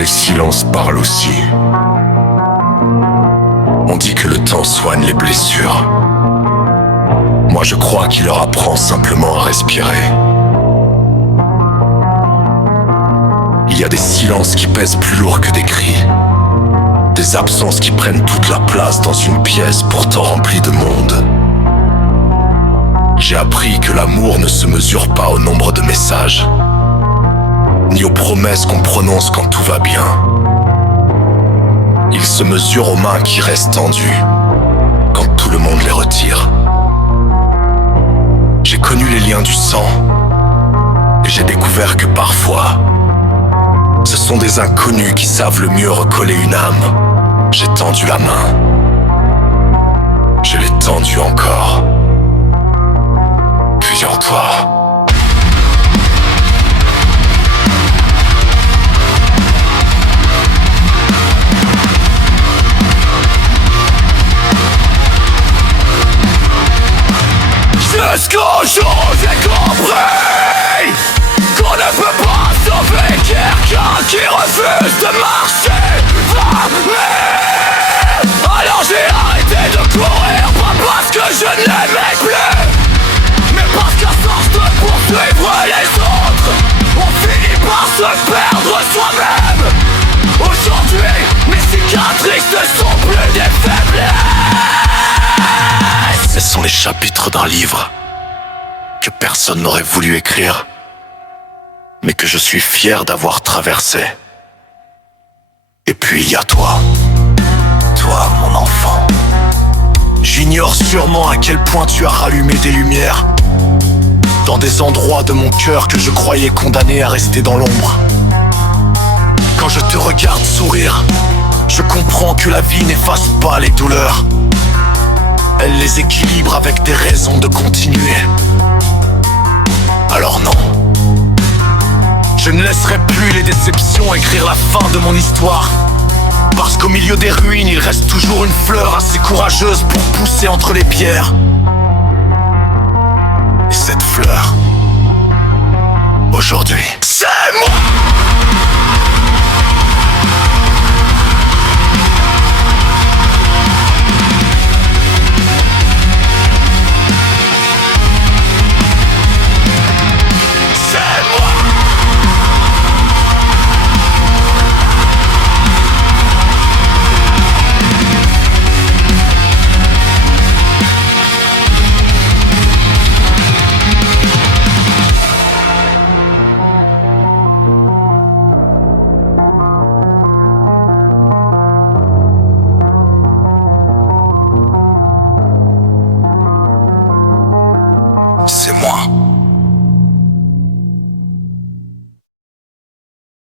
les silences parlent aussi. On dit que le temps soigne les blessures. Moi je crois qu'il leur apprend simplement à respirer. Il y a des silences qui pèsent plus lourd que des cris. Des absences qui prennent toute la place dans une pièce pourtant remplie de monde. J'ai appris que l'amour ne se mesure pas au nombre de messages, ni aux promesses qu'on prononce quand tout va bien. Il se mesure aux mains qui restent tendues quand tout le monde les retire. J'ai connu les liens du sang et j'ai découvert que parfois ce sont des inconnus qui savent le mieux recoller une âme. J'ai tendu la main, je l'ai tendue encore. Puis en toi. Jusqu'au jour j'ai compris qu'on ne peut pas sauver quelqu'un qui refuse de marcher vers lui. Alors j'ai arrêté de courir, pas parce que je ne l'aimais plus, mais parce qu'à force de poursuivre les autres, on finit par se perdre soi-même. Aujourd'hui, mes cicatrices ne sont plus des faiblesses. Elles sont les chapitres d'un livre que personne n'aurait voulu écrire, mais que je suis fier d'avoir traversé. Et puis il y a toi, mon enfant. J'ignore sûrement à quel point tu as rallumé des lumières dans des endroits de mon cœur que je croyais condamnés à rester dans l'ombre. Quand je te regarde sourire, je comprends que la vie n'efface pas les douleurs. Elle les équilibre avec des raisons de continuer. Alors non, je ne laisserai plus les déceptions écrire la fin de mon histoire. Parce qu'au milieu des ruines, il reste toujours une fleur assez courageuse pour pousser entre les pierres. Et cette fleur, aujourd'hui, c'est moi! C'est moi.